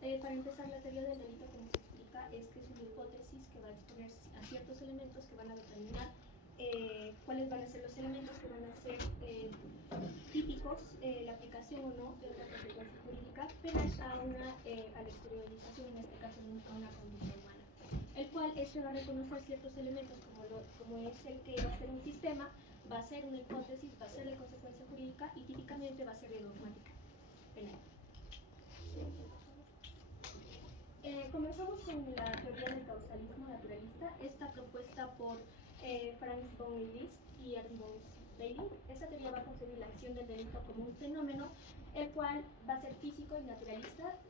Para empezar, la teoría del delito, como se explica, es que es una hipótesis que va a exponer a ciertos elementos que van a determinar cuáles van a ser los elementos que van a ser típicos, la aplicación o no de una consecuencia jurídica penal a la exteriorización, en este caso a una conducta humana, el cual va a reconocer ciertos elementos como es el que va a ser un sistema, va a ser una hipótesis, va a ser de consecuencia jurídica y típicamente va a ser de dogmática penal. Comenzamos con la teoría del causalismo naturalista, esta propuesta por Franz von Liszt y Ernst Bailey. Esta teoría va a concebir la acción del delito como un fenómeno, el cual va a ser físico y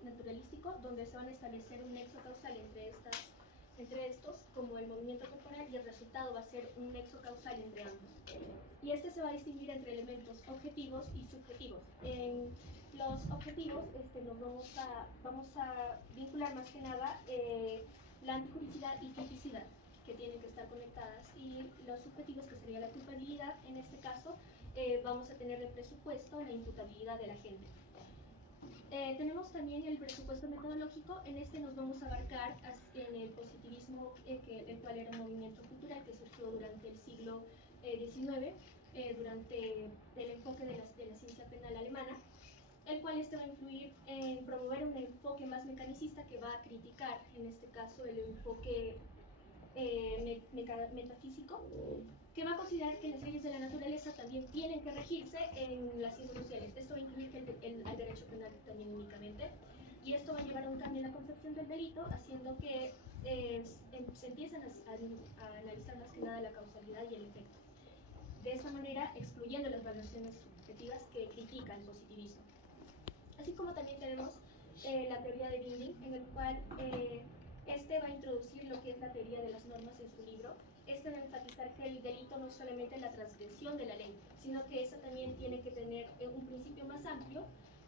naturalístico, donde se van a establecer un nexo causal entre estos, como el movimiento corporal, y el resultado va a ser un nexo causal entre ambos. Y se va a distinguir entre elementos objetivos y subjetivos. En los objetivos vamos a vincular más que nada la antijuricidad y tipicidad, que tienen que estar conectadas, y los subjetivos, que sería la culpabilidad, en este caso vamos a tener de presupuesto la imputabilidad del agente. Tenemos también el presupuesto metodológico. En nos vamos a abarcar en el positivismo, el cual era un movimiento cultural que surgió durante el siglo XIX, durante el enfoque de la ciencia penal alemana, el cual va a influir en promover un enfoque más mecanicista que va a criticar, en este caso, el enfoque metafísico, que va a considerar que las leyes de la naturaleza también tienen que regirse en las ciencias sociales. Esto va a incluir al derecho penal también únicamente, y esto va a llevar a un cambio en la concepción del delito, haciendo que se empiecen a analizar más que nada la causalidad y el efecto. De esta manera, excluyendo las valoraciones subjetivas que critica el positivismo. Así como también tenemos la teoría de Binding, en el cual va a introducir lo que es la teoría de las normas en su libro. Va a enfatizar que el delito no es solamente la transgresión de la ley, sino que esa también tiene que tener un principio más amplio,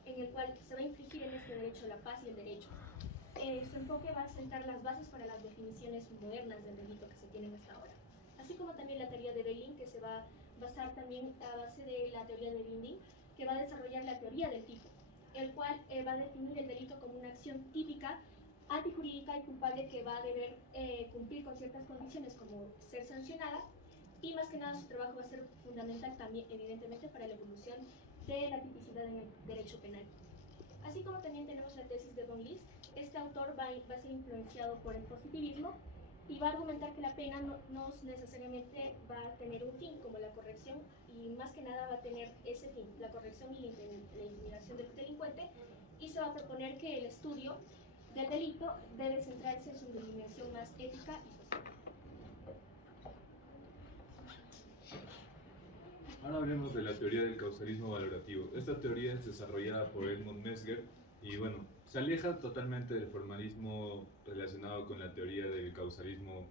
en el cual se va a infligir en este derecho la paz y el derecho. Su enfoque va a sentar las bases para las definiciones modernas del delito que se tienen hasta ahora. Así como también la teoría de Bailey, que se va a basar también a base de la teoría de Binding, que va a desarrollar la teoría del tipo, el cual va a definir el delito como una acción típica, antijurídica y culpable, que va a deber cumplir con ciertas condiciones como ser sancionada, y más que nada su trabajo va a ser fundamental también, evidentemente, para la evolución de la tipicidad en el derecho penal. Así como también tenemos la tesis de von Liszt. Este autor va a ser influenciado por el positivismo y va a argumentar que la pena no necesariamente va a tener un fin como la corrección, y más que nada va a tener ese fin, la corrección y la intimidación del delincuente, y se va a proponer que el estudio del delito debe centrarse en su dimensión más ética y social. Ahora hablemos de la teoría del causalismo valorativo. Esta teoría es desarrollada por Edmund Mesger y se aleja totalmente del formalismo relacionado con la teoría del causalismo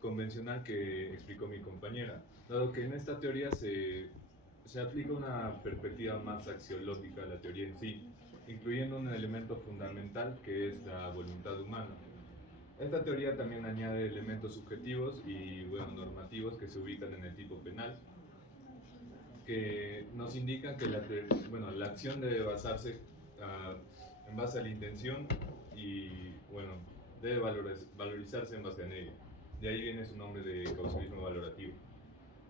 convencional que explicó mi compañera, dado que en esta teoría se aplica una perspectiva más axiológica a la teoría en sí, incluyendo un elemento fundamental que es la voluntad humana. Esta teoría también añade elementos subjetivos y normativos que se ubican en el tipo penal, que nos indican que la acción debe basarse en base a la intención y debe valorizarse en base a ella. De ahí viene su nombre de causalismo valorativo.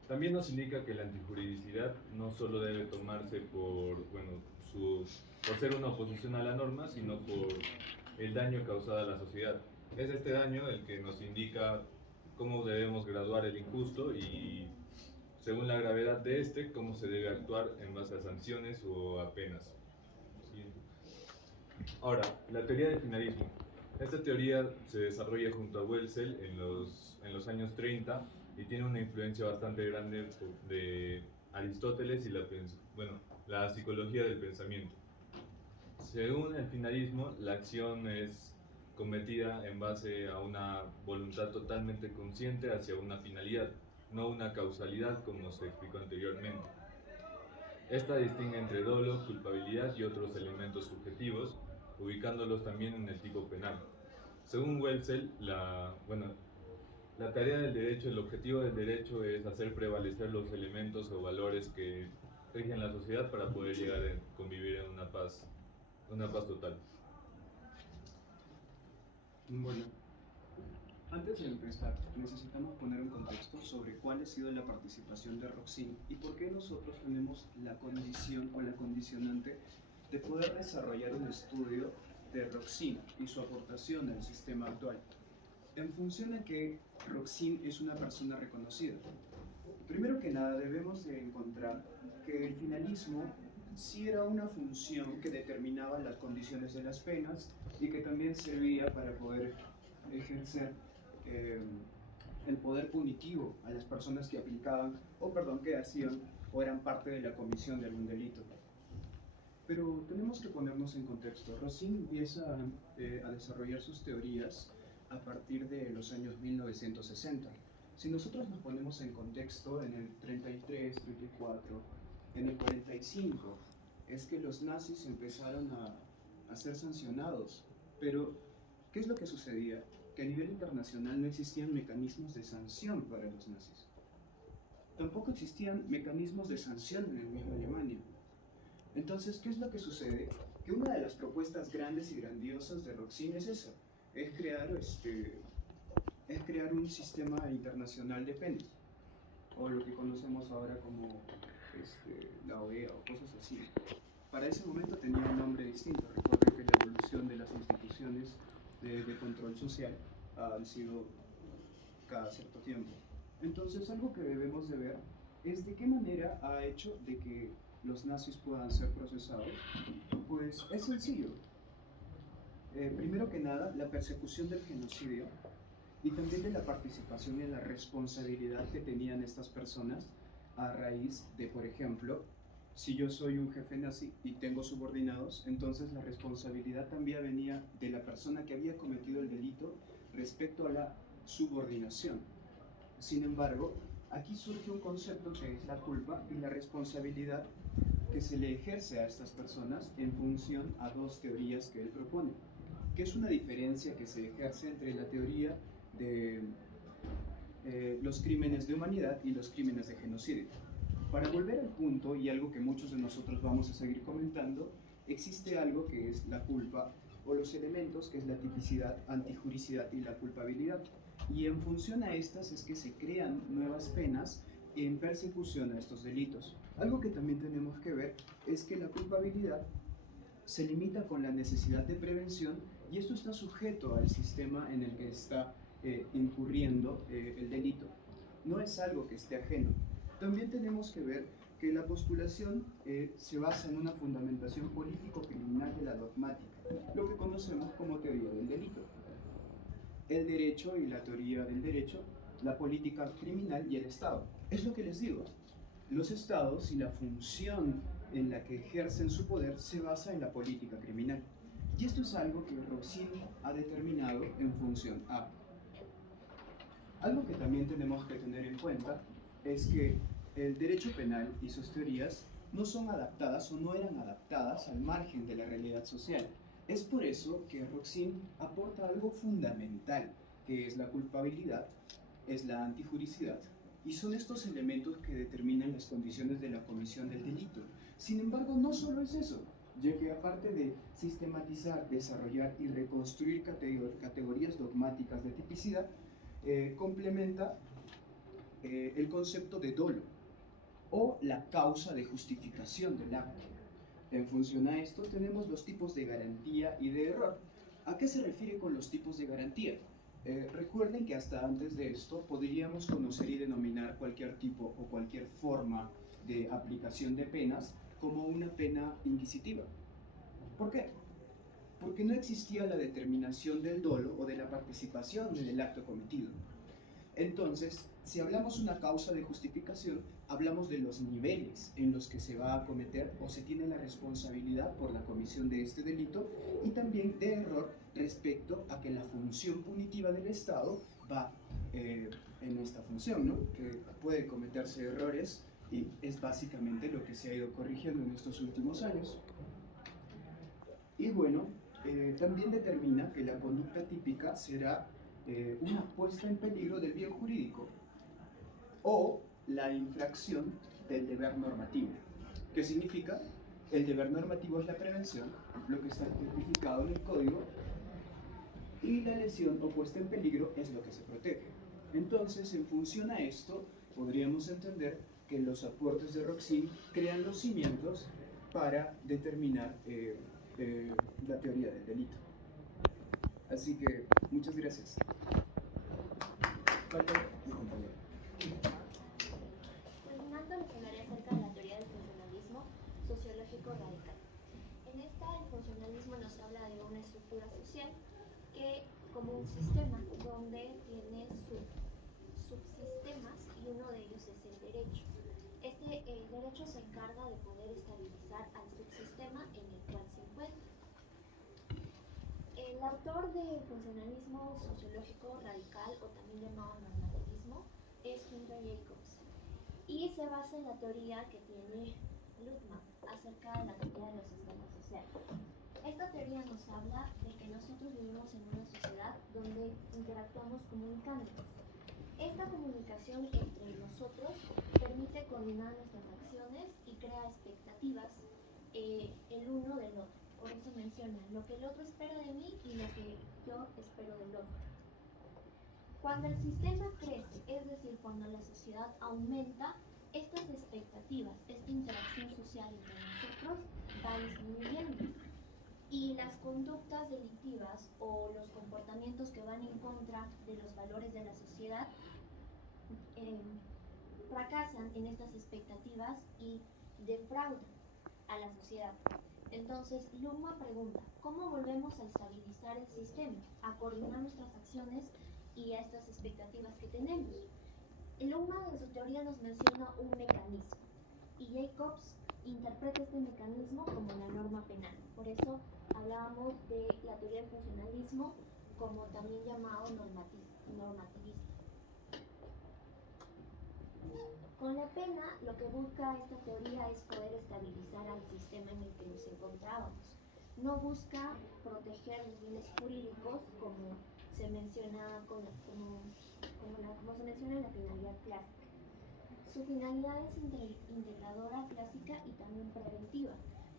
También nos indica que la antijuridicidad no solo debe tomarse por ser una oposición a la norma, sino por el daño causado a la sociedad. Es este daño el que nos indica cómo debemos graduar el injusto y, según la gravedad de cómo se debe actuar en base a sanciones o a penas. Ahora, la teoría del finalismo. Esta teoría se desarrolla junto a Welzel en los años 30 y tiene una influencia bastante grande de Aristóteles y la psicología del pensamiento. Según el finalismo, la acción es cometida en base a una voluntad totalmente consciente hacia una finalidad, no una causalidad como se explicó anteriormente. Esta distingue entre dolo, culpabilidad y otros elementos subjetivos, ubicándolos también en el tipo penal. Según Welzel, la tarea del derecho, el objetivo del derecho es hacer prevalecer los elementos o valores que rigen la sociedad para poder llegar a convivir en una paz total. Bueno, antes de empezar, necesitamos poner un contexto sobre cuál ha sido la participación de Roxin y por qué nosotros tenemos la condición o la condicionante de poder desarrollar un estudio de Roxin y su aportación al sistema actual, en función a que Roxin es una persona reconocida. Primero que nada, debemos de encontrar que el finalismo sí era una función que determinaba las condiciones de las penas y que también servía para poder ejercer eh, el poder punitivo a las personas que aplicaban, o perdón, que hacían o eran parte de la comisión de algún delito. Pero tenemos que ponernos en contexto. Racine empieza a desarrollar sus teorías a partir de los años 1960. Si nosotros nos ponemos en contexto, en el 33, 34, en el 45, es que los nazis empezaron a ser sancionados. Pero, ¿qué es lo que sucedía? Que a nivel internacional no existían mecanismos de sanción para los nazis. Tampoco existían mecanismos de sanción en el mismo Alemania. Entonces, ¿qué es lo que sucede? Que una de las propuestas grandes y grandiosas de Roxin es esa, es crear un sistema internacional de penas, o lo que conocemos ahora como la OEA o cosas así. Para ese momento tenía un nombre distinto. Recuerden que la evolución de las instituciones de control social han sido cada cierto tiempo. Entonces, algo que debemos de ver es de qué manera ha hecho de que los nazis puedan ser procesados. Pues es sencillo. Primero que nada, la persecución del genocidio y también de la participación en la responsabilidad que tenían estas personas a raíz de, por ejemplo, si yo soy un jefe nazi y tengo subordinados, entonces la responsabilidad también venía de la persona que había cometido el delito respecto a la subordinación. Sin embargo, aquí surge un concepto que es la culpa y la responsabilidad que se le ejerce a estas personas en función a dos teorías que él propone, que es una diferencia que se ejerce entre la teoría de los crímenes de humanidad y los crímenes de genocidio. Para volver al punto, y algo que muchos de nosotros vamos a seguir comentando, existe algo que es la culpa o los elementos, que es la tipicidad, antijuricidad y la culpabilidad. Y en función a estas es que se crean nuevas penas en persecución a estos delitos. Algo que también tenemos que ver es que la culpabilidad se limita con la necesidad de prevención y esto está sujeto al sistema en el que está incurriendo el delito. No es algo que esté ajeno. También tenemos que ver que la postulación se basa en una fundamentación político-criminal de la dogmática, lo que conocemos como teoría del delito. El derecho y la teoría del derecho, la política criminal y el Estado. Es lo que les digo. Los estados y la función en la que ejercen su poder se basa en la política criminal. Y esto es algo que Roxin ha determinado en función a. Algo que también tenemos que tener en cuenta es que el derecho penal y sus teorías no son adaptadas o no eran adaptadas al margen de la realidad social. Es por eso que Roxin aporta algo fundamental, que es la culpabilidad, es la antijuricidad, y son estos elementos que determinan las condiciones de la comisión del delito. Sin embargo, no solo es eso, ya que aparte de sistematizar, desarrollar y reconstruir categorías dogmáticas de tipicidad, complementa el concepto de dolo o la causa de justificación del acto. En función a esto tenemos los tipos de garantía y de error. ¿A qué se refiere con los tipos de garantía? Recuerden que hasta antes de esto podríamos conocer y denominar cualquier tipo o cualquier forma de aplicación de penas como una pena inquisitiva. ¿Por qué? Porque no existía la determinación del dolo o de la participación en el acto cometido. Entonces, si hablamos una causa de justificación, hablamos de los niveles en los que se va a cometer o se tiene la responsabilidad por la comisión de este delito y también de error respecto a que la función punitiva del Estado va en esta función, ¿no? Que puede cometerse errores y es básicamente lo que se ha ido corrigiendo en estos últimos años. Y bueno, también determina que la conducta típica será una puesta en peligro del bien jurídico o la infracción del deber normativo. ¿Qué significa? El deber normativo es la prevención, lo que está tipificado en el código, y la lesión o puesta en peligro es lo que se protege. Entonces, en función a esto, podríamos entender que los aportes de Roxin crean los cimientos para determinar la teoría del delito. Así que, muchas gracias. Falta mi compañero. Fernando les hablaré acerca de la teoría del funcionalismo sociológico radical. En esta, el funcionalismo nos habla de una estructura social que, como un sistema, donde tiene subsistemas y uno de ellos es el derecho. El derecho se encarga de poder estabilizar al subsistema en el cual se encuentra. El autor del funcionalismo sociológico radical, o también llamado normativismo, es Henry Jacobs, y se basa en la teoría que tiene Luhmann acerca de la teoría de los sistemas sociales. Esta teoría nos habla de que nosotros vivimos en una sociedad donde interactuamos comunicándonos. Esta comunicación entre nosotros permite coordinar nuestras acciones y crea expectativas el uno del otro. Por eso menciona lo que el otro espera de mí y lo que yo espero del otro. Cuando el sistema crece, es decir, cuando la sociedad aumenta, estas expectativas, esta interacción social entre nosotros va disminuyendo. Y las conductas delictivas o los comportamientos que van en contra de los valores de la sociedad fracasan en estas expectativas y defraudan a la sociedad. Entonces, Luhmann pregunta, ¿cómo volvemos a estabilizar el sistema, a coordinar nuestras acciones y a estas expectativas que tenemos? Luhmann en su teoría nos menciona un mecanismo y Jacobs interpreta este mecanismo como la norma penal. Por eso hablábamos de la teoría del funcionalismo como también llamado normativista. Con la pena, lo que busca esta teoría es poder estabilizar al sistema en el que nos encontrábamos. No busca proteger los bienes jurídicos como se menciona como se menciona en la finalidad clásica. Su finalidad es integradora, clásica y también preventiva,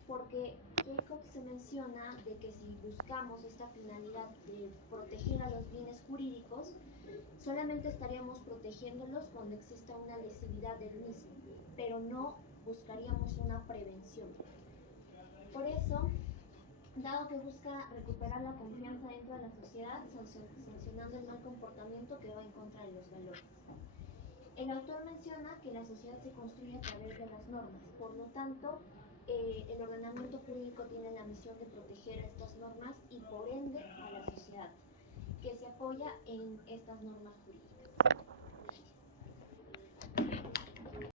porque Jacobs se menciona de que si buscamos esta finalidad de proteger a los bienes jurídicos, solamente estaríamos protegiéndolos cuando exista una lesividad del mismo, pero no buscaríamos una prevención. Por eso, dado que busca recuperar la confianza dentro de la sociedad, sancionando el mal comportamiento que va en contra de los valores. El autor menciona que la sociedad se construye a través de las normas, por lo tanto, el ordenamiento jurídico tiene la misión de proteger a estas normas y por ende a la sociedad, que se apoya en estas normas jurídicas.